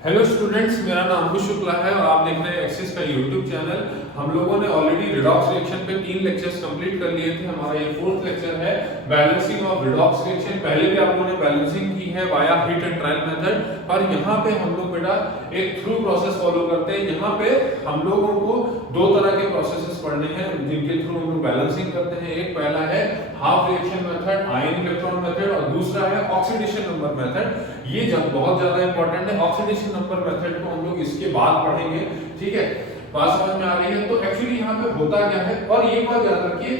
Hello students, मेरा नाम अंकुश शुक्ला है और आप देख रहे हैं एक्सिस का यूट्यूब चैनल। हम लोगों ने ऑलरेडी रिडॉक्स रिएक्शन पे 3 लेक्चर्स कंप्लीट कर लिए थे। हमारा ये 4th लेक्चर है बैलेंसिंग ऑफ रिडॉक्स रिएक्शन। पहले भी आप लोगों ने बैलेंसिंग की है via heat and trial method, और यहाँ पे हम लोग बेटा एक थ्रू प्रोसेस फॉलो करते हैं। यहाँ पे हम लोगों को दो तरह के प्रोसेसेस पढ़ने हैं जिनके थ्रू हम लोग बैलेंसिंग करते हैं। एक पहला है half reaction method, ion electron method, और दूसरा है ऑक्सीडेशन नंबर मेथड। ये जब बहुत ज्यादा इंपॉर्टेंट है। ऑक्सीडेशन नंबर मेथड को हम लोग इसके बाद पढ़ेंगे, ठीक है। बात समझ में आ रही है? तो एक्चुअली यहाँ पे होता क्या है, और ये बात याद रखिए,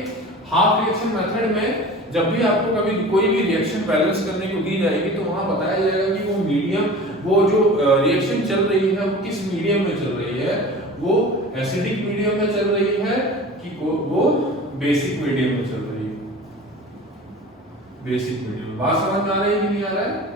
हाफ रिएक्शन मेथड में जब भी आपको कभी कोई भी रिएक्शन बैलेंस करने को दी जाएगी तो वहां बताया जाएगा कि वो मीडियम, वो जो रिएक्शन चल रही है वो किस मीडियम में चल रही है। वो एसिडिक मीडियम में चल रही है कि वो बेसिक मीडियम में चल रही है। Basic medium. बात समझ में आ रही है कि नहीं आ रहा है?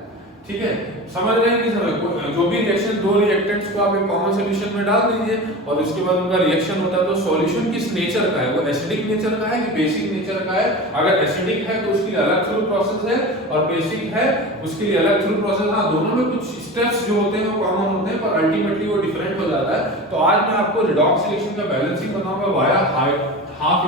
ठीक है, समझ रहे हैं कि समझ? जो भी रिएक्शन, दो रिएक्टेंट्स को आप एक कॉमन सॉल्यूशन में डाल दीजिए और उसके बाद उनका रिएक्शन होता है, तो सॉल्यूशन किस नेचर का है, वो एसिडिक नेचर का है कि बेसिक नेचर का है। अगर एसिडिक है तो उसके लिए अलग थ्रू प्रोसेस है, और बेसिक है उसके लिए अलग थ्रू प्रोसेस। हाँ, दोनों में कुछ स्टेप्स जो होते हैं वो कॉमन होते हैं, पर अल्टीमेटली वो डिफरेंट हो जाता है। तो आज मैं आपको रिडॉक्स रिएक्शन का बैलेंसिंग बताऊंगा वाया हाफ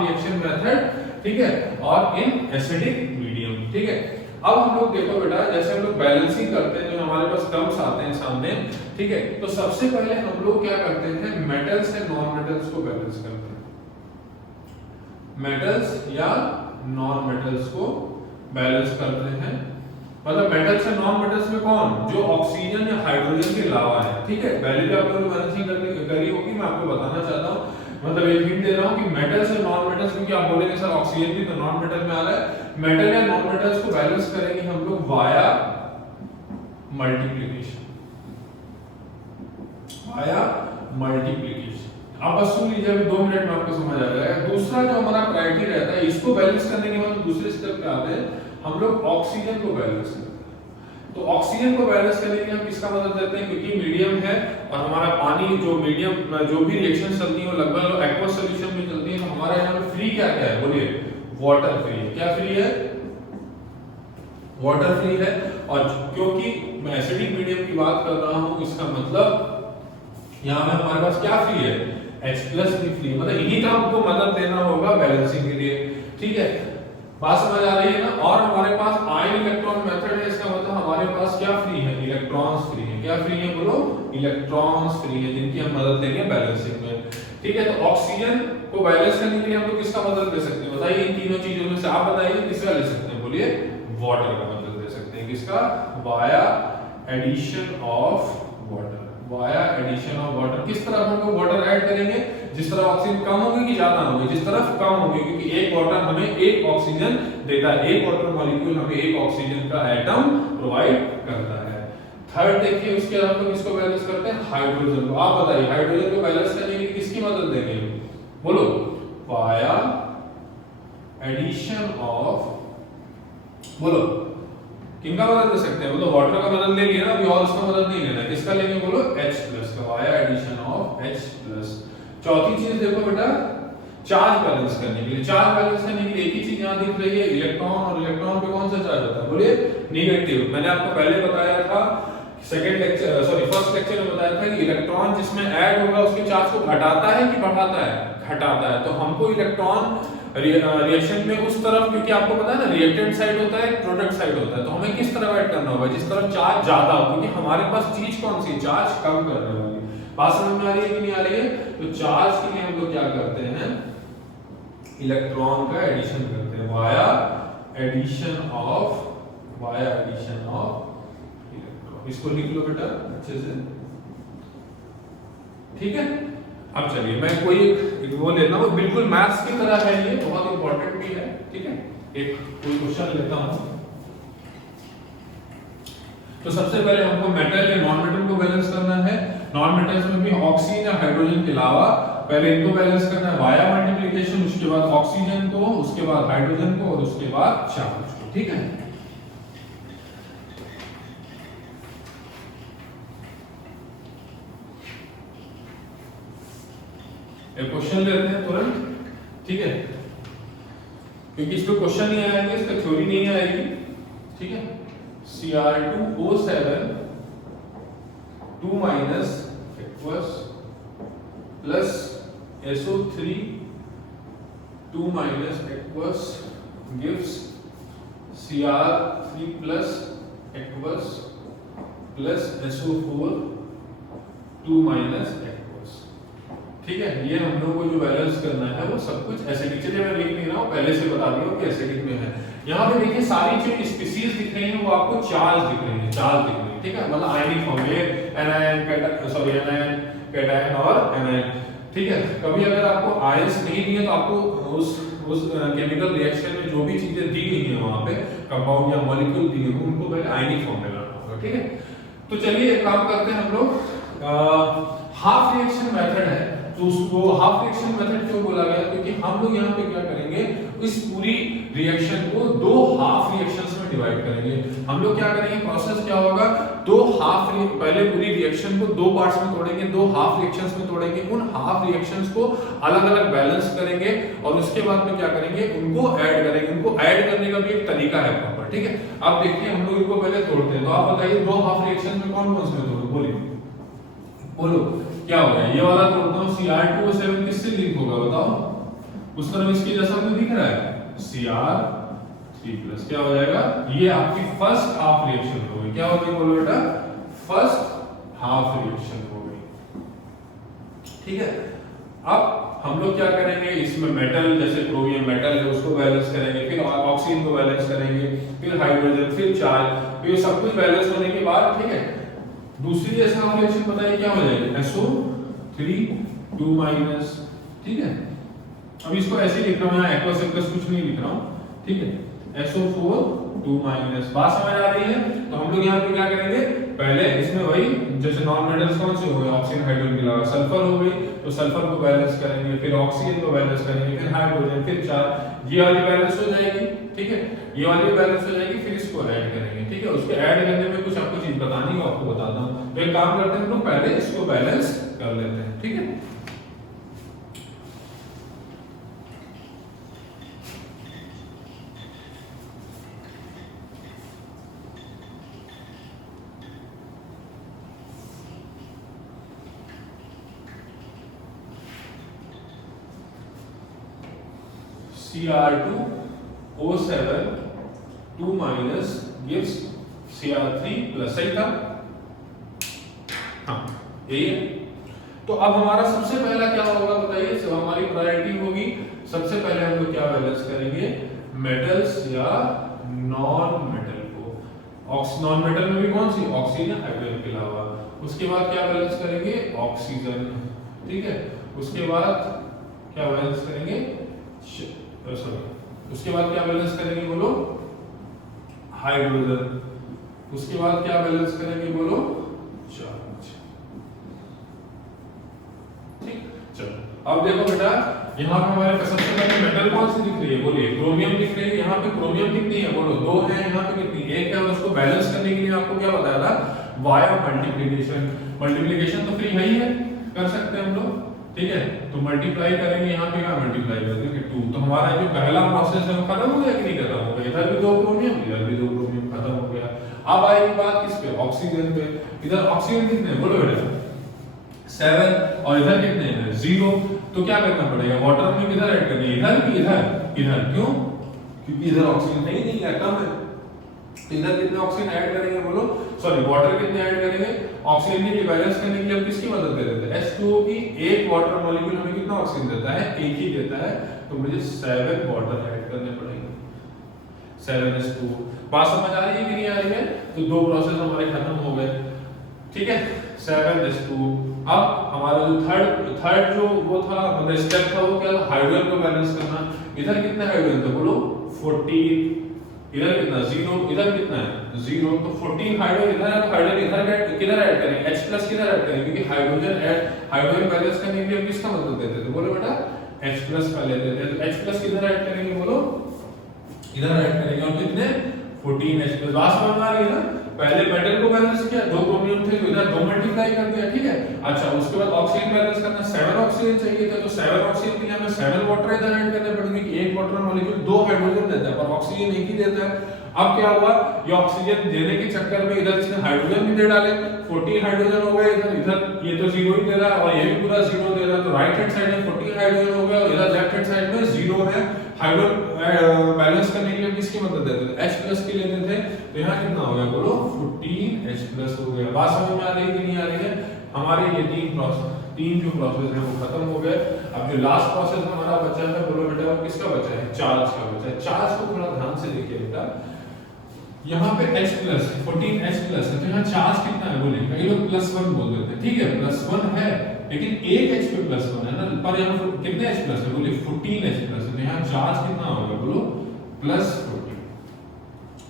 रिएक्शन मेथड, ठीक है, और इन एसिडिक मीडियम, ठीक है। अब हम लोग देखो बेटा, जैसे हम लोग बैलेंसिंग करते हैं, जो हमारे पास टर्म्स आते हैं सामने, ठीक है, तो सबसे पहले हम लोग क्या करते हैं, मेटल्स एंड नॉन मेटल्स को बैलेंस करते हैं। मेटल्स या नॉन मेटल्स को बैलेंस करते हैं। मतलब मेटल्स एंड नॉन मेटल्स में कौन, जो ऑक्सीजन या हाइड्रोजन के अलावा है, ठीक है। पहले भी आप लोगों ने बैलेंसिंग करी होगी, मैं आपको बताना चाहता हूँ, मतलब एक हिंट दे रहा हूं कि मेटल्स और नॉन मेटल्स, क्योंकि आप बोलेंगे सर ऑक्सीजन भी तो नॉन मेटल में आ रहा है। मेटल या नॉन मेटल्स को बैलेंस करेंगे हम लोग वाया मल्टीप्लिकेशन। Via multiplication. आप बस सुन लीजिए, अभी 2 मिनट में आपको समझ आ जाएगा। दूसरा जो हमारा क्राइटेरिया रहता है, इसको बैलेंस करने के बाद दूसरे स्टेप पे आते हैं, हम लोग ऑक्सीजन को बैलेंस करते हैं। तो ऑक्सीजन को बैलेंस करने के लिए हम किसका मदद लेते हैं, क्योंकि मीडियम है और हमारा पानी जो मीडियम, जो भी रिएक्शन चलती है वो लगभग एक्वस सॉल्यूशन में चलती है, तो हमारा यहाँ पे फ्री क्या क्या है, बोलिए, वाटर फ्री है। क्या फ्री है? वाटर फ्री है। और क्योंकि मैं एसिडिक मीडियम की बात कर रहा हूं, इसका मतलब यहाँ में हमारे पास क्या फ्री है, H+ भी फ्री, मतलब इन्हीं का हमको मदद लेना होगा बैलेंसिंग के लिए, ठीक है। बात समझ आ रही है ना? और हमारे पास आयन इलेक्ट्रॉन मेथड है, इसका मतलब हमारे पास क्या फ्री है, इलेक्ट्रॉन्स फ्री है। क्या फ्री है बोलो? इलेक्ट्रॉन्स फ्री है, जिनकी हम मदद लेंगे बैलेंसिंग में, ठीक है। तो ऑक्सीजन को बैलेंस करने के लिए हम लोग किसका मदद ले सकते हैं, बताइए इन तीनों चीजों में से आप बताइए किसका ले सकते हैं, बोलिए, वाटर का मदद ले सकते हैं। किसका? Via addition of water. Via addition of water. किस तरह हम लोग वाटर ऐड करेंगे, जिस तरह ऑक्सीजन कम होगी कि ज्यादा होगी, जिस तरफ कम होगी, क्योंकि एक वाटर हमें एक ऑक्सीजन देता है, एक वाटर मॉलिक्यूल हमें एक ऑक्सीजन का एटम प्रोवाइड करता है। थर्ड देखिए, उसके बाद हम लोग किसको बैलेंस करते हैं, हाइड्रोजन को। आप बताइए हाइड्रोजन को बैलेंस करने के लिए किसकी मदद लेंगे, बोलो, वाया एडिशन ऑफ, बोलो, किनका मदद ले सकते हैं, बोलो, वाटर का मदद ले लिया ना अभी, और उसका मदद नहीं लेना। किसका लेंगे, बोलो, H+ का, वाया एडिशन ऑफ H+। चौथी चीज देखो बेटा, चार्ज बैलेंस करने के लिए, चार्ज बैलेंस करने के लिए एक ही चीज यहां दिख रही है, इलेक्ट्रॉन। और इलेक्ट्रॉन पे कौन सा चार्ज होता है, बोलिए, नेगेटिव। मैंने आपको पहले बताया था, फर्स्ट लेक्चर में बताया था कि इलेक्ट्रॉन जिसमें ऐड होगा उसके चार्ज को घटाता है कि बढ़ाता है, घटाता है। तो हमको इलेक्ट्रॉन रिएक्शन में उस तरफ, क्योंकि आपको पता है ना, रिएक्टेंट साइड होता है, प्रोडक्ट साइड होता है, तो हमें किस तरफ ऐड करना होगा, जिस तरफ चार्ज ज्यादा हो, क्योंकि हमारे पास चीज कौन सी, चार्ज कम करने वाली। बात समझ में आ रही है कि नहीं आ रही है? तो चार्ज के लिए हम लोग क्या करते हैं, इलेक्ट्रॉन का एडिशन करते हैं, वाया एडिशन ऑफ इलेक्ट्रॉन। इसको लिख लो बेटा अच्छे से, ठीक है। अब चलिए मैं कोई वो लेना, वो बिल्कुल मैथ्स की तरह है, ये बहुत इंपॉर्टेंट भी है, ठीक है। एक कोई क्वेश्चन लेता हूं। तो सबसे पहले हमको मेटल या नॉन मेटल को बैलेंस करना है। नॉन मेटल्स में भी ऑक्सीजन या हाइड्रोजन के अलावा पहले इनको बैलेंस करना है, वाया मल्टीप्लिकेशन, उसके बाद ऑक्सीजन को, उसके बाद हाइड्रोजन को, और उसके बाद चार्ज को, ठीक है। एक क्वेश्चन लेते हैं तुरंत, ठीक है, क्योंकि इस पे क्वेश्चन नहीं आएंगे, इस पे थ्योरी नहीं आएगी, ठीक है। Cr2O7 2 minus aqueous plus SO3 2 minus aqueous gives Cr3 plus aqueous plus SO4 2 minus aqueous। ठीक है, ये हम लोग को जो बैलेंस करना है वो सब कुछ एसिडिक, चलिए मैं लिख नहीं रहा हूँ, पहले से बता दिया कि एसिडिक में है। यहाँ पे देखिए सारी जो स्पीशीज दिख रही हैं वो आपको चार्ज दिख रही है, चार्ज दिख रही है, ठीक है, मतलब आयनिक फॉर्म में एनायन, सॉरी एनायन, कैटायन और एनायन, ठीक है। कभी अगर आपको आयंस नहीं दिए तो आपको उस केमिकल रिएक्शन में जो भी चीजें दी गई हैं वहां पे कंपाउंड या मॉलिक्यूल दिए हैं उनको पहले आयनिक फॉर्म में लाना होगा, ठीक है। तो चलिए एक काम करते हैं हम लोग, हाफ रिएक्शन मेथड है, तो उसको हाफ रिएक्शन मेथड क्यों बोला गया, क्योंकि हम लोग यहाँ पे क्या करेंगे, इस पूरी रिएक्शन को दो हाफ रिएक्शंस में डिवाइड करेंगे। हम लोग क्या करेंगे, प्रोसेस क्या होगा, पहले पूरी रिएक्शन को दो पार्ट्स में तोड़ेंगे, दो हाफ रिएक्शंस में तोड़ेंगे, उन हाफ रिएक्शंस को अलग अलग बैलेंस करेंगे और उसके बाद में क्या करेंगे, उनको ऐड करेंगे। उनको ऐड करने का भी एक तरीका है प्रॉपर, ठीक है। अब देखिए हम लोग इनको पहले तोड़ते हैं, तो आप बताइए दो हाफ रिएक्शन में कौन कौन से तोड़ो, बोलिए बोलो क्या होगा। ये वाला तोड़ता हूँ, Cr2O7 किससे लिंक होगा बताओ, उस तरफ इसके जैसा तो दिख रहा है, Cr3+ क्या हो जाएगा, ये आपकी फर्स्ट हाफ रिएक्शन हो गई। क्या होगी बोलो बेटा, फर्स्ट हाफ रिएक्शन हो गई, ठीक है। अब हम लोग क्या करेंगे, इसमें मेटल जैसे क्रोमियम मेटल है उसको बैलेंस करेंगे, फिर ऑक्सीजन को बैलेंस करेंगे, फिर हाइड्रोजन, फिर चार्ज, फिर सब कुछ बैलेंस होने के बाद, ठीक है, दूसरी जैसा हम रिएक्शन बताइए क्या हो जाएगी, SO3 2 माइनस, ठीक है। अब इसको ऐसे लिख रहा हूं, यहाँ एक्वस एक्वस कुछ नहीं लिख रहा हूं, ठीक है, SO4 2 माइनस, बात समझ आ रही है। तो हम लोग यहाँ पे क्या करेंगे, पहले इसमें वही जैसे नॉन मेटल्स कौन से हो गए, ऑक्सीजन हाइड्रोजन के अलावा सल्फर हो गई, तो सल्फर को बैलेंस करेंगे, फिर ऑक्सीजन को बैलेंस करेंगे, फिर हाइड्रोजन, फिर चार, ये वाली बैलेंस हो जाएगी, ठीक है, ये वाली बैलेंस हो जाएगी, फिर इसको ऐड करेंगे, ठीक है। उसके ऐड करने में कुछ आपको चीज बतानी है, आपको बताता हूं। तो एक काम करते हैं हम लोग पहले इसको बैलेंस कर लेते हैं, ठीक है। Cr2O7 2 minus gives Cr3+, सही था, हाँ यही है। तो अब हमारा सबसे पहला क्या होगा बताइए, सब हमारी प्रायोरिटी होगी, सबसे पहले हम लोग क्या बैलेंस करेंगे, मेटल्स या नॉन मेटल को। नॉन मेटल में भी कौन सी, ऑक्सीजन हाइड्रोजन के अलावा। उसके बाद क्या बैलेंस करेंगे, ऑक्सीजन, ठीक है। उसके बाद क्या बैलेंस करेंगे, उसके बाद क्या बैलेंस करेंगे बोलो, हाइड्रोजन। उसके बाद क्या बैलेंस करेंगे बोलो, चार्ज, ठीक। चलो अब देखो बेटा, यहाँ पे हमारे पास सबसे पहले मेटल कौन सी दिख रही है, बोलिए, क्रोमियम दिख रही है। यहाँ पे क्रोमियम कितनी है बोलो, दो है, यहाँ पे कितनी, एक है। और उसको बैलेंस करने के लिए आपको क्या बताया था, वाया मल्टीप्लिकेशन। मल्टीप्लिकेशन तो फ्री है ही है, कर सकते हैं हम लोग, ठीक है। तो मल्टीप्लाई करेंगे, यहाँ पे क्या मल्टीप्लाई कर देंगे 2, तो हमारा जो पहला प्रोसेस है वो खत्म हो गया कि नहीं खत्म हो गया, इधर भी दो क्रोमियम, इधर भी दो क्रोमियम, खत्म हो गया। अब आएगी बात किस पे, ऑक्सीजन पे। इधर ऑक्सीजन कितने बोलो बेटा, 7, और इधर कितने हैं, 0। तो क्या करना पड़ेगा, वाटर में किधर ऐड करनी है, इधर की इधर, क्यों, क्योंकि इधर ऑक्सीजन नहीं है, कम है। तो इधर कितने ऑक्सीजन ऐड करेंगे बोलो, सॉरी वाटर कितने ऐड करेंगे, ऑक्सीजन की बैलेंस करने के लिए हम किसकी मदद ले लेते हैं, H2O की। एक वाटर मॉलिक्यूल हमें कितना ऑक्सीजन देता है, एक ही देता है, तो मुझे 7 वाटर ऐड करने पड़ेंगे, 7H2O। बात समझ आ रही है कि नहीं आ रही है। तो दो प्रोसेस हमारे खत्म हो गए, ठीक है, 7H2O। अब हमारा जो थर्ड जो वो था, मतलब स्टेप था, वो क्या था, हाइड्रोजन को बैलेंस करना। इधर कितना हाइड्रोजन था बोलो, 14, इधर कितना 0, इधर कितना है 0, तो 14 हाइड्रोजन इधर है, तो हाइड्रोजन इधर किधर ऐड करेंगे, H+ किधर ऐड करेंगे, क्योंकि हाइड्रोजन बैलेंस करने के लिए किसका मदद देते थे बोलो बेटा, H+ का लेते थे। तो H+ किधर ऐड करेंगे बोलो, इधर ऐड करेंगे, और कितने 14H+। बात समझ आ रही है ना। पहले मेटल को बैलेंस किया, दो क्रोमियम थे, तो इधर 2 मल्टीप्लाई कर दिया, ठीक है। अच्छा, उसके बाद ऑक्सीजन बैलेंस करना, 7 ऑक्सीजन चाहिए था, तो 7 ऑक्सीजन के लिए हमें 7 वाटर इधर ऐड करने पड़ेंगे कि एक वाटर मॉलिक्यूल 2 हाइड्रोजन देता है, पर ऑक्सीजन एक ही देता है। अब क्या हुआ, ये ऑक्सीजन देने के चक्कर में इधर इसने हाइड्रोजन भी दे डाले, 14 हाइड्रोजन हो गए इधर, इधर ये तो 0 ही दे रहा है और ये भी पूरा 0 दे रहा है, तो राइट हैंड साइड में 14 हाइड्रोजन हो गया और इधर लेफ्ट हैंड साइड में 0 है। हाइड्रोजन बैलेंस करने के लिए किसकी मदद लेते थे, H+ की लेते थे, तो यहाँ कितना हो गया बोलो 14H+ हो गया। बात समझ में आ रही है कि नहीं आ रही है? हमारे ये तीन जो प्रोसेस है वो खत्म हो गए। अब जो लास्ट प्रोसेस हमारा बचा है बोलो बेटा वो किसका बचा है, चार्ज का बचा है। चार्ज को थोड़ा ध्यान से देखिए बेटा, यहाँ पे H+ 14H+ है, तो यहाँ चार्ज कितना है बोले, कई लोग +1 बोल देते हैं, ठीक है +1 है, लेकिन एक H पे +1 है ना, पर यहाँ कितने H+ है बोले 14H+ है, तो यहाँ चार्ज कितना होगा बोलो +14,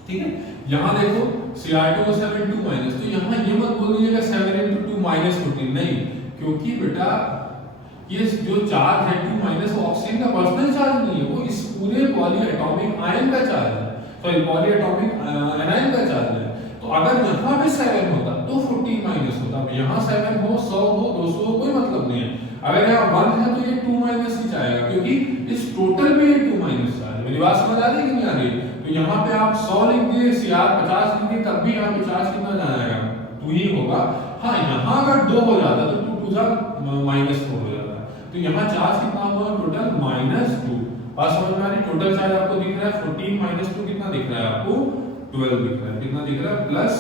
ठीक है। यहाँ देखो Cr2O7 2-, तो यहाँ ये मत बोल दीजिएगा 7 × 2 -14, नहीं, क्योंकि बेटा ये जो चार्ज है 2- वो ऑक्सीजन का पर्सनल चार्ज नहीं है, वो इस पूरे पॉलीएटॉमिक आयन का चार्ज है, सॉरी पॉलीएटॉमिक एनायन का चार्ज है। तो अगर यहाँ पे 7 होता तो 14- होता, यहाँ 7 हो 100 हो 200 हो कोई मतलब नहीं है। अगर यहाँ 1 है तो ये 2- ही जाएगा, क्योंकि इस टोटल में ये 2- चार्ज है। मेरी बात समझ आ रही है कि नहीं आ रही? तो यहाँ पे आप 100 लिख दिए, Cr 50 लिख दिए, तब भी यहाँ पे चार्ज कितना जाएगा 2 ही होगा। हाँ यहाँ अगर 2 हो जाता तो 2 2 -4 हो जाता, तो यहाँ चार्ज कितना हुआ टोटल -2। बात समझ में आ रही? टोटल चार्ज आपको दिख रहा है 14 - 2 कितना दिख रहा है आपको 12 दिख रहा है, कितना दिख रहा है प्लस,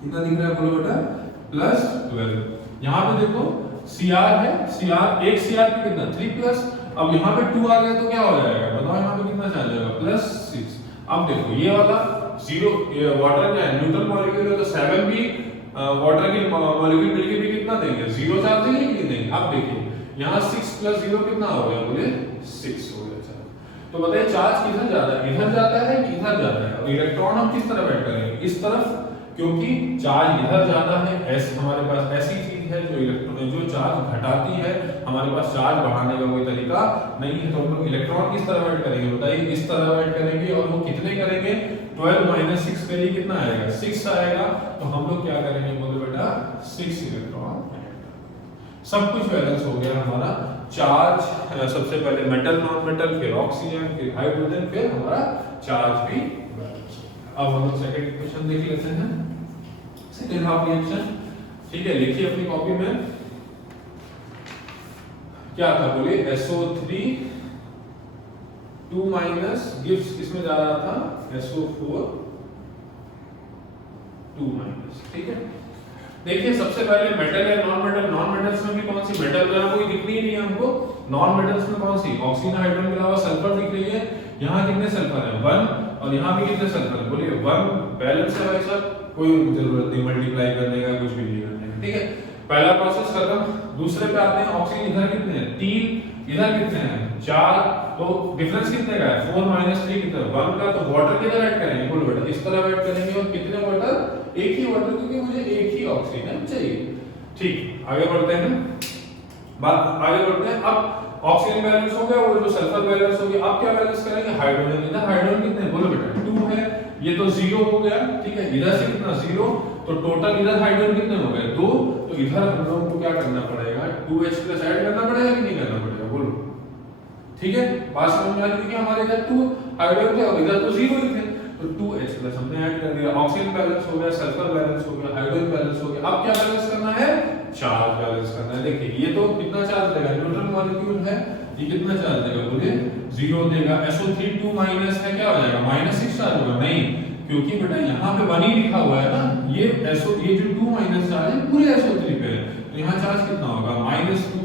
कितना दिख रहा है बोलो बेटा +12। यहाँ पे देखो Cr है, Cr एक Cr पे कितना 3+, अब यहाँ पे 2 आ गया तो क्या हो जाएगा बताओ, यहाँ पे कितना चार्ज आएगा +6। अब देखो ये वाला 0 वाटर का न्यूट्रल मॉलिक्यूल है, तो 7 भी वाटर के मॉलिक्यूल मिलके भी कितना देंगे 0 चार्ज देंगे कि नहीं देंगे। अब देखिए यहाँ 6 + 0 कितना हो गया बोले 6 हो गया चार्ज। तो बताइए चार्ज किधर जाता है, इधर जाता है कि इधर जाता है, और इलेक्ट्रॉन हम किस तरफ ऐड करेंगे, इस तरफ, क्योंकि चार्ज इधर जाता है। ऐसे हमारे पास ऐसी चीज है जो इलेक्ट्रॉन जो चार्ज घटाती है, हमारे पास चार्ज बढ़ाने का कोई तरीका नहीं है, तो हम लोग इलेक्ट्रॉन किस तरफ ऐड करेंगे बताइए, इस तरफ ऐड करेंगे, और वो कितने करेंगे 12 - 6 करिए कितना आएगा 6 आएगा, तो हम लोग क्या करेंगे बोले बेटा 6 इलेक्ट्रॉन। सब कुछ बैलेंस हो गया हमारा, चार्ज सबसे पहले मेटल नॉन मेटल, फिर ऑक्सीजन, फिर हाइड्रोजन, फिर हमारा चार्ज भी बैलेंस हो गया। अब हम लोग सेकंड इक्वेशन देख लेते हैं, सेकंड हाफ रिएक्शन, ठीक है। लिखिए अपनी कॉपी में क्या था बोले SO3 2- गिव्स किसमें जा रहा था SO4 2-, ठीक है। देखिए सबसे पहले मेटल या नॉन मेटल, नॉन मेटल्स में भी कौन सी मेटल वगैरह कोई दिख रही नहीं है हमको, नॉन मेटल्स में कौन सी ऑक्सीजन हाइड्रोजन के अलावा सल्फर दिख रही है। यहाँ कितने सल्फर है 1, और यहाँ भी कितने सल्फर है बोलिए 1, बैलेंस है भाई साहब, कोई जरूरत नहीं मल्टीप्लाई करने का, कुछ भी नहीं करने का, ठीक है। पहला प्रोसेस खत्म। दूसरे पे आते हैं, ऑक्सीजन इधर कितने हैं 3, इधर कितने हैं 4, तो डिफरेंस कितने का है 4 - 3 कितना 1 का, तो वाटर किधर ऐड करेंगे बोलो बेटा इस तरफ ऐड करेंगे, और कितने वाटर एक ही वाटर, क्योंकि मुझे एक ही ऑक्सीजन चाहिए, ठीक। आगे बढ़ते हैं, बात आगे बढ़ते हैं। अब ऑक्सीजन बैलेंस हो गया, वो जो सल्फर बैलेंस हो गया, अब क्या बैलेंस करेंगे हाइड्रोजन, इधर हाइड्रोजन कितने बोलो बेटा 2 है, ये तो 0 हो गया, ठीक है। इधर से कितना 0, तो टोटल इधर हाइड्रोजन कितने हो गए 2, तो इधर हम लोगों को क्या करना पड़ेगा 2H+ ऐड करना पड़ेगा कि नहीं करना पड़ेगा बोलो, ठीक है। बात समझ में आ रही है कि हमारे इधर 2 हाइड्रोजन थे और इधर तो 0 ही थे, तो 2H+ हमने ऐड कर दिया। ऑक्सीजन बैलेंस हो गया, सल्फर बैलेंस हो गया, हाइड्रोजन बैलेंस हो गया। अब क्या बैलेंस करना है चार्ज बैलेंस करना है। देखिए ये तो कितना चार्ज देगा, न्यूट्रल मॉलिक्यूल है, ये कितना चार्ज देगा बोलिए 0 देगा। SO3 2- है, क्या हो जाएगा -6 चार्ज होगा, नहीं, क्योंकि बेटा यहाँ पे 1 ही लिखा हुआ है ना, ये ये जो 2- चार्ज है पूरे SO3 पे है, तो यहाँ चार्ज कितना होगा -2,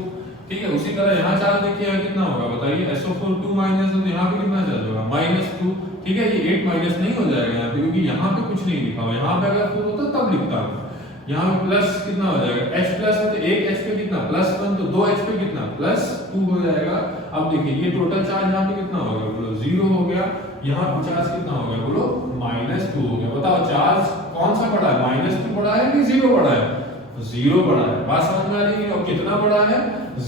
ठीक है। उसी तरह यहाँ चार्ज देखिए यहाँ कितना होगा बताइए SO4 2- तो यहाँ पे कितना चार्ज होगा -2, ठीक है। ये 8- नहीं हो जाएगा यहाँ पे, क्योंकि यहाँ पे कुछ नहीं लिखा हुआ, यहाँ पे अगर कुछ होता तब लिखता हूँ। यहाँ पे प्लस कितना हो जाएगा H+ है, तो एक H पे कितना +1, तो 2 H पे कितना +2 हो जाएगा। अब देखिए ये टोटल चार्ज यहाँ पे कितना होगा बोलो 0 हो गया, यहाँ चार्ज कितना हो गया बोलो -2 हो गया। बताओ चार्ज कौन सा बढ़ा है -2 बढ़ा है कि 0 बढ़ा है, 0 बढ़ा है। बात समझ में आ रही है, और कितना बढ़ा है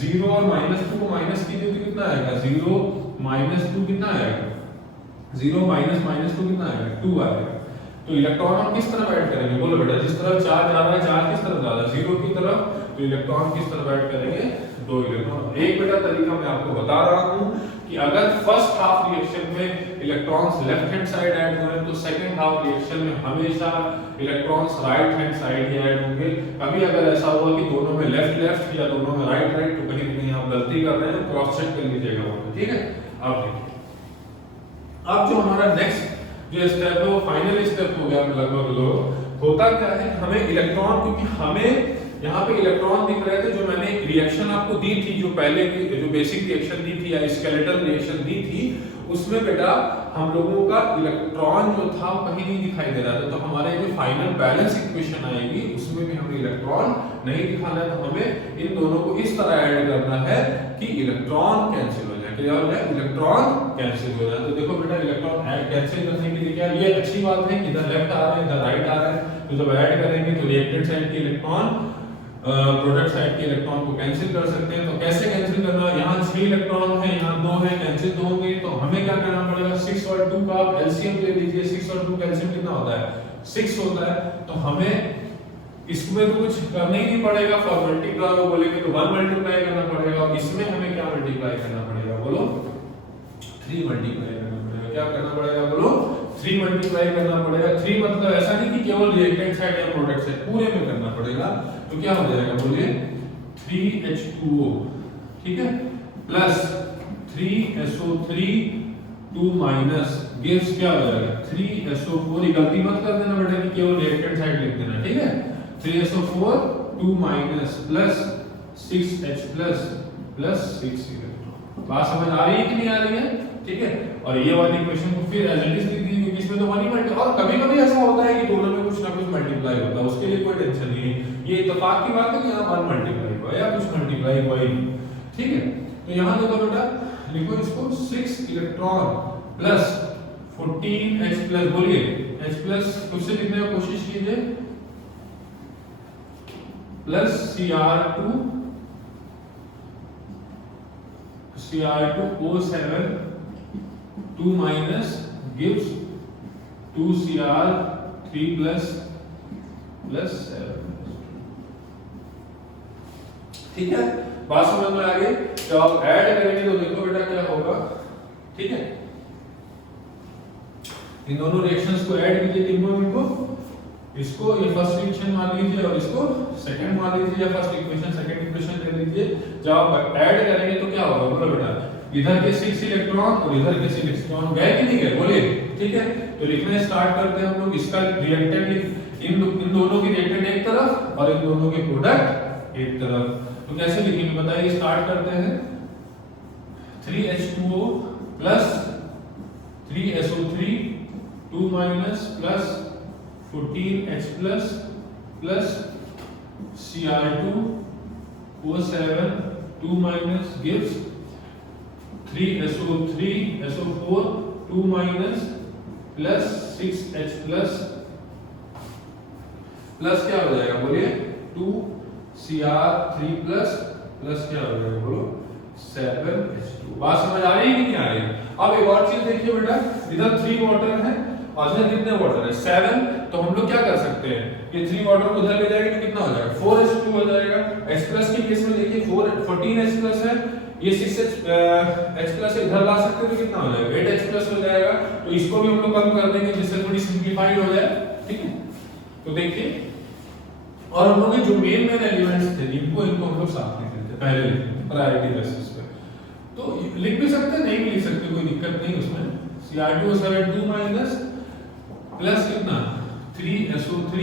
0, और -2 को माइनस कीजिए तो कितना आएगा 0 - 2 कितना आएगा 0 - -2 कितना आएगा 2 आएगा। तो इलेक्ट्रॉन हम किस तरफ ऐड करेंगे बोलो बेटा, जिस तरफ चार्ज आ रहा है चार्ज किस तरफ जा रहा है 0 की तरफ, तो इलेक्ट्रॉन किस तरफ ऐड करेंगे 2 इलेक्ट्रॉन। एक बेटा तरीका मैं आपको बता रहा हूँ कि अगर फर्स्ट हाफ रिएक्शन में electrons left hand side add हुए तो सेकंड हाफ रिएक्शन में हमेशा इलेक्ट्रॉन्स राइट हैंड साइड ही ऐड होंगे। कभी अगर ऐसा हुआ कि दोनों में लेफ्ट लेफ्ट या दोनों में राइट राइट तो कहीं ना कहीं आप गलती कर रहे हैं, क्रॉस चेक कर लीजिएगा वहां पे, ठीक है। अब देखिए, अब जो हमारा नेक्स्ट जो स्टेप है वो फाइनल स्टेप हो गया लगभग लोग। होता क्या है, हमें इलेक्ट्रॉन, क्योंकि हमें यहाँ पे इलेक्ट्रॉन दिख रहे थे, जो मैंने रिएक्शन आपको दी थी, जो पहले की जो बेसिक रिएक्शन दी थी या स्केलेटल रिएक्शन दी थी, उसमें बेटा हम लोगों का इलेक्ट्रॉन जो था कहीं नहीं दिखाई दे रहा था। तो हमारे जो फाइनल बैलेंस इक्वेशन आएगी उसमें भी हमें इलेक्ट्रॉन नहीं दिखाना है, तो हमें इन दोनों को इस तरह ऐड करना है कि इलेक्ट्रॉन कैंसिल हो जाए। क्या हो जाए? इलेक्ट्रॉन कैंसिल हो जाए। तो देखो बेटा, इलेक्ट्रॉन कैंसिल करने के लिए क्या, ये अच्छी बात है, इधर लेफ्ट आ रहा है इधर राइट आ रहा है, तो जब ऐड करेंगे तो रिएक्टेड साइड के इलेक्ट्रॉन प्रोडक्ट साइड के इलेक्ट्रॉन को कैंसिल कर सकते हैं। तो कैसे कैंसिल करना है, यहाँ 6 इलेक्ट्रॉन है, यहाँ 2 है, कैंसिल तो होंगे, तो हमें क्या करना पड़ेगा, 6 और 2 का आप एलसीएम ले लीजिए। 6 और 2 का एलसीएम कितना होता है? 6 होता है। तो हमें इसमें तो कुछ करना ही नहीं पड़ेगा, फॉर मल्टीप्लाई को बोलेंगे तो 1 मल्टीप्लाई करना पड़ेगा, और इसमें हमें क्या मल्टीप्लाई करना पड़ेगा बोलो? 3 मल्टीप्लाई करना पड़ेगा। क्या करना पड़ेगा बोलो? 3 मल्टीप्लाई करना पड़ेगा। 3 मतलब ऐसा नहीं कि केवल रिएक्टेंट साइड या प्रोडक्ट साइड, पूरे में करना पड़ेगा। तो क्या हो जाएगा बोलिए? 3H2O, ठीक है, प्लस 3SO3 2 माइनस गिव्स क्या हो जाएगा? 3SO4। ये गलती मत कर देना बेटा कि केवल रिएक्टेंट साइड लिख देना, ठीक है। 3SO4 2 minus plus 6H plus 6 electron. बात समझ आ रही है कि नहीं आ रही है? ठीक है। और ये वाली इक्वेशन को फिर एज इट इज लिख दीजिए, क्योंकि इसमें तो 1 ही मल्टीप्लाई, और कभी-कभी ऐसा होता है कि दोनों में कुछ ना कुछ मल्टीप्लाई होता है, उसके लिए कोई टेंशन नहीं है। ये इत्तेफाक की बात है कि यहाँ 1 मल्टीप्लाई हुआ या कुछ मल्टीप्लाई हुआ ही नहीं, ठीक है। तो यहाँ देखो बेटा, लिखो इसको 6 इलेक्ट्रॉन प्लस 14H प्लस, बोलिए H प्लस कुछ से लिखने की कोशिश कीजिए, plus Cr2O7 2 minus gives 2Cr3 plus 7, ठीक है। बात समझ में आ गई? जब आप ऐड करेंगे तो देखो बेटा क्या होगा, ठीक है। इन दोनों रिएक्शंस को ऐड कीजिए, तीनों को, इसको ये फर्स्ट रिएक्शन मान लीजिए और इसको सेकंड मान लीजिए, या फर्स्ट इक्वेशन सेकंड इक्वेशन ले लीजिए। जब आप ऐड करेंगे तो क्या होगा बोलो बेटा? इधर के 6 इलेक्ट्रॉन और इधर के 6 इलेक्ट्रॉन गए कि नहीं गए बोलिए, ठीक है। तो लिखना स्टार्ट करते हैं हम लोग। इसका रिएक्टेंट इन दोनों की रिएक्टेंट एक तरफ और इन दोनों के प्रोडक्ट एक तरफ। तो कैसे लिखेंगे बताइए? स्टार्ट करते हैं। 3H2O plus 3SO3 2 minus plus 14H plus Cr2O7 2 minus gives 3SO4 2 minus plus 6H plus क्या हो जाएगा बोलिए? 2Cr3 प्लस क्या हो जाएगा बोलो? 7H2। बात समझ आ रही है कि नहीं आ रही है? अब एक और चीज देखिए बेटा, इधर 3 वाटर है और इधर कितने वाटर है? 7। तो हम लोग क्या कर सकते हैं, ये 3 वाटर को उधर ले जाएंगे तो कितना हो जाएगा? 4H2 हो जाएगा। H प्लस के केस में देखिए 14H प्लस है, ये 6H प्लस इधर ला सकते हैं तो कितना हो जाएगा? 8H प्लस हो जाएगा। तो इसको भी हम लोग कम कर देंगे जिससे थोड़ी सिंपलीफाइड हो जाए, ठीक है। तो देखिए, और हम लोग जो मेन एलिमेंट्स थे इनको हम लोग साथ लिख लेते पहले प्रायोरिटी बेसिस पे। तो लिख भी सकते हैं, नहीं भी लिख सकते, कोई दिक्कत नहीं उसमें। Cr2O7 2 माइनस प्लस कितना? 3SO3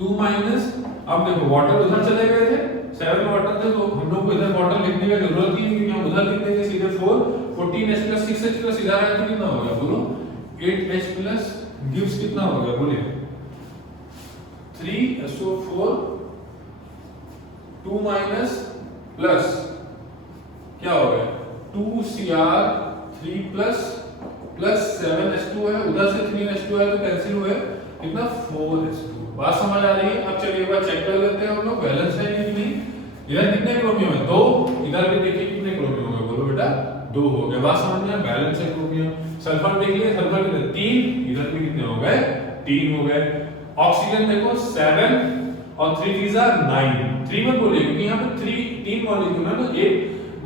2 माइनस, अब देखो वाटर उधर चले गए थे, 7 वाटर थे, तो हम लोग को इधर वाटर लिखने की जरूरत ही नहीं, क्योंकि हम उधर लिख देंगे सीधे 4 14H प्लस 6H प्लस इधर आया तो कितना हो गया बोलो? 8H प्लस गिव्स कितना हो गया बोलिए? 3SO4 2 माइनस प्लस क्या हो गया? 2Cr3 प्लस 7H2 है, उधर से 3H2 है तो कैंसिल हुए, कितना? 4H2। बात समझ आ रही है? अब चलिए एक बार चेक कर लेते हैं हम लोग बैलेंस है कि नहीं। इधर कितने क्रोमियम है? 2। इधर भी देखिए कितने क्रोमियम है बोलो बेटा? 2 हो गए। बात समझ में आ? बैलेंस है क्रोमियम। सल्फर देख लिए, सल्फर कितने? 3। इधर भी कितने हो गए? 3 हो गए। ऑक्सीजन देखो 7 और 3 9। 3 मत बोलिए क्योंकि यहाँ पे 3 मॉलिक्यूल है ना, एक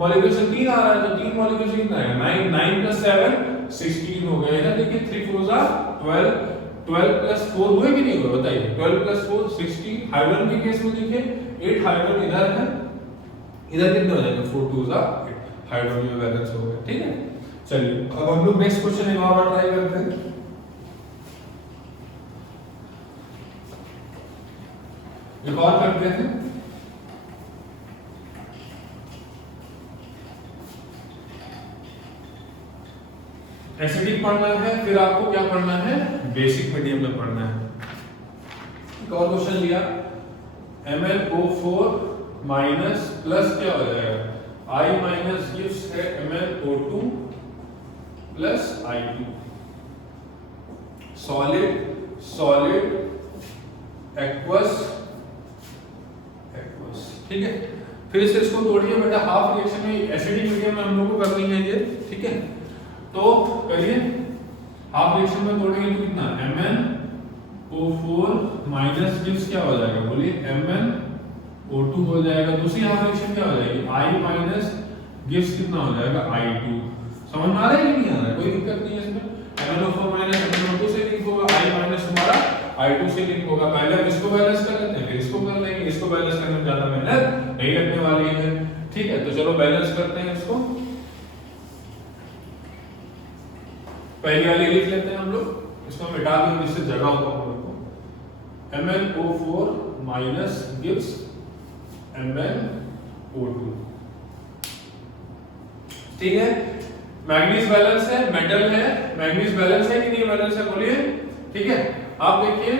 मॉलिक्यूल से 3 आ रहा है तो 3 मॉलिक्यूल से कितना आएगा 9, 9 + 7 16 हो गया। इधर देखिए 3 4 12, 12 + 4 हुए कि नहीं हुए बताइए, 12 + 4 16। हाइड्रोजन के केस में देखिए 8 हाइड्रोजन इधर है, इधर कितने हो जाएंगे 4 2 8, हाइड्रोजन में बैलेंस हो गया। ठीक है, चलिए अब हम लोग नेक्स्ट क्वेश्चन एक और ट्राई करते हैं। एक और करते हैं। एसिडिक पढ़ना है, फिर आपको क्या पढ़ना है, बेसिक मीडियम में पढ़ना है। एक और क्वेश्चन लिया, MnO4 माइनस प्लस क्या हो जाएगा, I माइनस गिव्स है MnO2 plus I2। Solid solid aqueous aqueous. ठीक है, फिर से इसको तोड़िए बेटा, हाफ रिएक्शन में एसिडिक मीडियम में हम लोग को करनी है ये। ठीक है, तो करिए, हाफ रिएक्शन में तोड़ेंगे तो कितना MnO4 माइनस गिव्स क्या हो जाएगा, बोलिए MnO2 हो जाएगा। दूसरी हाफ रिएक्शन क्या हो जाएगी, I माइनस गिव्स कितना हो जाएगा I2। समझ में आ रहा है कि नहीं आ रहा है, कोई दिक्कत नहीं है इसमें। MnO4 माइनस MnO2 से लिंक होगा, I माइनस हमारा I2 से लिंक होगा। पहले हम इसको बैलेंस कर लेते हैं, फिर इसको कर लेंगे। इसको बैलेंस करने में ज्यादा मेहनत नहीं लगने वाली है। ठीक है, तो चलो बैलेंस करते हैं इसको। पहली वाली लिख लेते हैं हम लोग, इसको मिटा देंगे जिससे जगह होगा हम लोग को। MnO4 minus gives MnO2। ठीक है, मैग्नीज बैलेंस है, मेटल है, मैग्नीज बैलेंस है कि नहीं बैलेंस है, बोलिए। ठीक है, आप देखिए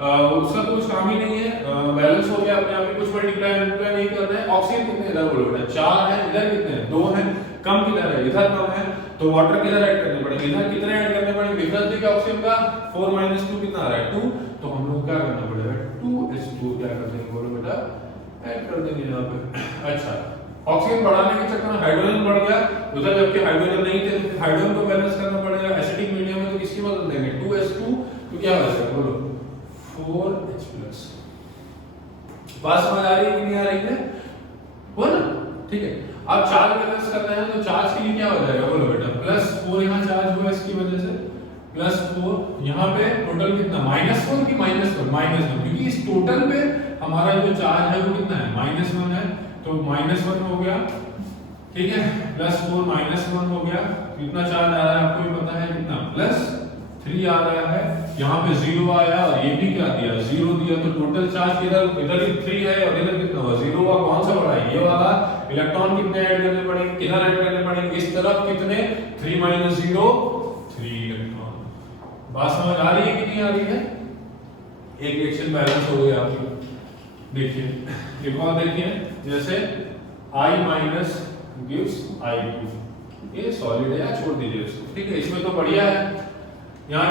उसका तो कुछ काम ही नहीं है, बैलेंस हो गया अपने आप ही, कुछ मल्टीप्लाई नहीं कर रहे हैं। ऑक्सीजन कितने इधर बोलो बेटा, 4 है, इधर कितने हैं 2 हैं, कम किधर है, इधर कम है, तो वाटर किधर ऐड करने पड़ेंगे, इधर कितने ऐड करने पड़ेंगे। डिफरेंस देखिए ऑक्सीजन का 4 - 2 कितना आ रहा है 2, तो हम लोग क्या करना पड़ेगा 2H2 क्या कर देंगे बोलो बेटा, ऐड कर देंगे यहाँ पे। अच्छा, ऑक्सीजन बढ़ाने के चक्कर में हाइड्रोजन बढ़ गया उधर, जबकि हाइड्रोजन नहीं थे, तो हाइड्रोजन को बैलेंस करना पड़ेगा। एसिडिक मीडियम में तो किसकी मदद लेंगे 2H2, तो क्या हो जाएगा बोलो 4H+। बात समझ आ रही है कि नहीं आ रही है, हो ना। ठीक है, अब चार्ज बैलेंस करना है तो चार्ज के लिए क्या हो जाएगा बोलो बेटा, +4 यहाँ चार्ज हुआ इसकी वजह से, +4 यहाँ पे टोटल कितना -4 की -1, क्योंकि इस टोटल पे हमारा जो चार्ज है वो कितना है -1 है, तो -1 हो गया। ठीक है, +4 -1 हो गया, कितना चार्ज आ रहा है आपको भी पता है कितना, +3 आ रहा है। यहाँ पे 0 आया और ये भी क्या दिया 0 दिया, तो टोटल चार्ज इधर इधर 3 है और इधर कितना हुआ 0 हुआ। कौन सा बड़ा है, ये वाला। इलेक्ट्रॉन कितने ऐड करने पड़ेंगे, किधर ऐड करने पड़ेंगे, इस तरफ कितने 3 - 0 3 इलेक्ट्रॉन। बात समझ आ रही है कि नहीं आ रही है। एक रिएक्शन बैलेंस हो गया आपकी। देखिए एक और देखिए, जैसे I माइनस गिव्स I2, ये सॉलिड है या छोड़ दीजिए इसको। ठीक है, इसमें तो बढ़िया है। यहाँ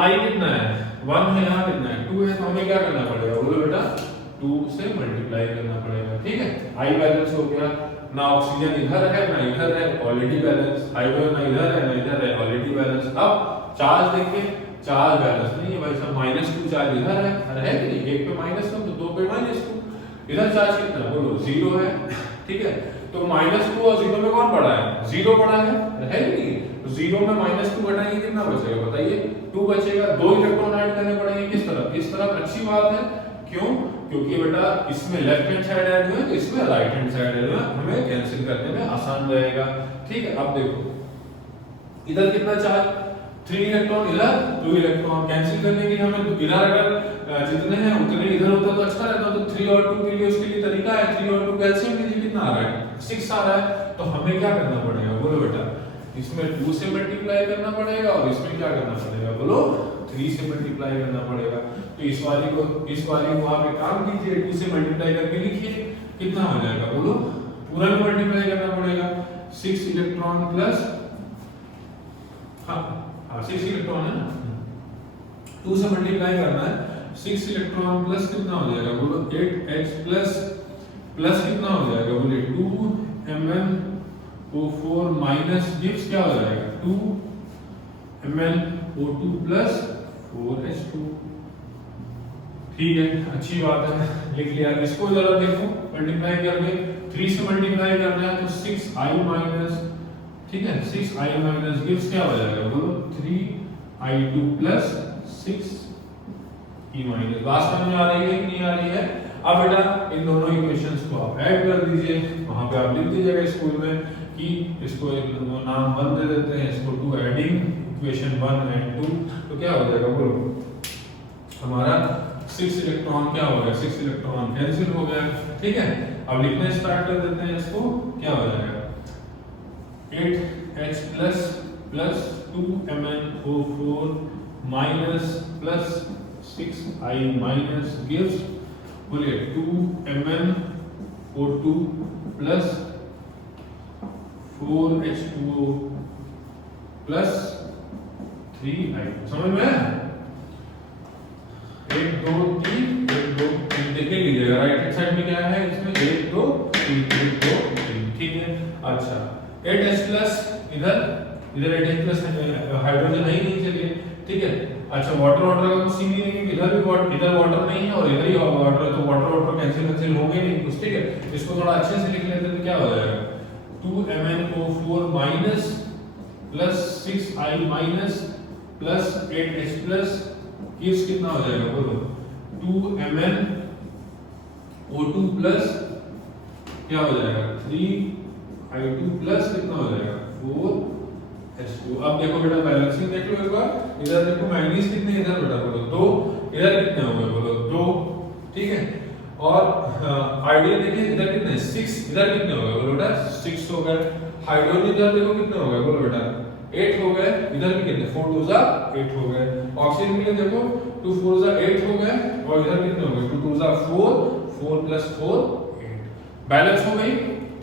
I कितना है 1 है, यहाँ कितना है 2 है, तो हमें क्या करना पड़ेगा बोलो बेटा 2 से मल्टीप्लाई करना पड़ेगा। ठीक है, I बैलेंस हो गया, ना ऑक्सीजन इधर है ना इधर है, ऑलरेडी बैलेंस। हाइड्रोजन ना इधर है ना इधर है, ऑलरेडी बैलेंस। अब चार्ज देखिए, चार्ज बैलेंस नहीं है भाई साहब, -2 चार्ज इधर है कि नहीं, एक पे -1 तो दो पे -2। इधर चार्ज कितना बोलो 0 है। ठीक है, तो -2 और 0 में कौन बड़ा है, 0 बड़ा है कि नहीं, तो 0 में -2 घटाएंगे कितना बचेगा बताइए, 2 बचेगा। 2 इलेक्ट्रॉन ऐड करने पड़ेंगे किस तरफ, इस तरफ। अच्छी बात है, क्यों, क्योंकि बेटा इसमें लेफ्ट हैंड साइड ऐड हुए तो इसमें राइट हैंड साइड ऐड हुआ, हमें कैंसिल करने में आसान रहेगा। ठीक है, अब देखो इधर कितना चार्ज 3 इलेक्ट्रॉन, इधर 2 इलेक्ट्रॉन, कैंसिल करने के लिए हमें इधर अगर जितने हैं उतने इधर होता तो अच्छा रहता। तो 3 और 2 के लिए उसके लिए तरीका है, 3 और 2 कैल्शियम लीजिए, कितना आ रहा है 6 आ रहा है। तो हमें क्या करना पड़ेगा बोलो बेटा, इसमें 2 से मल्टीप्लाई करना पड़ेगा और इसमें क्या करना पड़ेगा बोलो 3 से मल्टीप्लाई करना पड़ेगा। तो इस वाली को आप एक काम कीजिए, 2 से मल्टीप्लाई करके लिखिए, कितना हो जाएगा बोलो, पूरा में मल्टीप्लाई करना पड़ेगा। 6 इलेक्ट्रॉन प्लस 6 इलेक्ट्रॉन है ना, 2 से मल्टीप्लाई करना है। 6 इलेक्ट्रॉन प्लस कितना हो जाएगा बोलो 8H प्लस कितना हो जाएगा बोले 2 MnO4 माइनस गिव्स क्या हो जाएगा 2 MnO2 प्लस 4H2। ठीक है, अच्छी बात है, लिख लिया। इसको जरा देखो, मल्टीप्लाई करके 3 से मल्टीप्लाई करना है तो 6i माइनस, ठीक है, 6i माइनस गिव्स क्या हो जाएगा बोलो, 3i2 प्लस 6e माइनस। बात समझ में आ रही है कि नहीं आ रही है? अब बेटा इन दोनों इक्वेशंस को आप ऐड कर दीजिए, वहां पे आप लिख दीजिएगा स्कूल में कि इसको एक नाम 1 दे देते हैं, इसको 2 एडिंग इक्वेशन 1 एंड 2, तो क्या हो जाएगा बोलो, हमारा 6 इलेक्ट्रॉन क्या हो गया, 6 इलेक्ट्रॉन कैंसिल हो गया, ठीक है। अब लिखना स्टार्ट कर देते हैं इसको, क्या हो जाएगा 8H plus plus 2MnO4 minus plus 6i minus gives, बोलिए 2MnO2 plus 4H2O plus 3i। समझ में आया? 1 2 3 1 2 3 देख लीजिएगा, राइट हैंड साइड में क्या है इसमें 1 2 3 1 2 3, ठीक है। अच्छा 8H प्लस इधर 8H प्लस हाइड्रोजन है ही नहीं, चलिए ठीक है। अच्छा वाटर का कुछ सीन ही नहीं है, इधर वाटर नहीं है और इधर ही वाटर है, तो वाटर कैंसिल होंगे नहीं कुछ, ठीक है। इसको थोड़ा अच्छे से लिख लेते हैं तो क्या हो जाएगा 2MnO4 minus plus 6i minus plus 8H plus gives कितना हो जाएगा बोलो, 2MnO2 प्लस क्या हो जाएगा 3i2 प्लस कितना हो जाएगा 4H2। अब देखो बेटा बैलेंसिंग देख लो एक बार, इधर देखो मैग्नीज कितने, इधर बेटा बोलो 2, इधर कितने हो गए बोलो 2, ठीक है। और आइडियल देखिए इधर कितने 6, इधर कितने हो गए बोलो बेटा 6 हो गए। हाइड्रोजन इधर देखो कितने हो गए बोलो बेटा 8 हो गए, इधर भी कितने 4 2 8 हो गए। ऑक्सीजन के लिए देखो 2 4 8 हो गए और इधर कितने हो गए 2 2 4 4 प्लस 4 8, बैलेंस हो गई,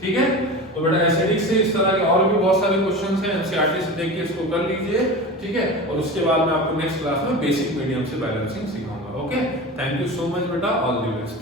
ठीक है। तो बेटा एसिडिक से इस तरह के और भी बहुत सारे क्वेश्चंस हैं, एनसीईआरटी से देख के इसको कर लीजिए, ठीक है। और उसके बाद मैं आपको नेक्स्ट क्लास में बेसिक मीडियम से बैलेंसिंग सिखाऊंगा। Okay, thank you so much बेटा, ऑल द बेस्ट।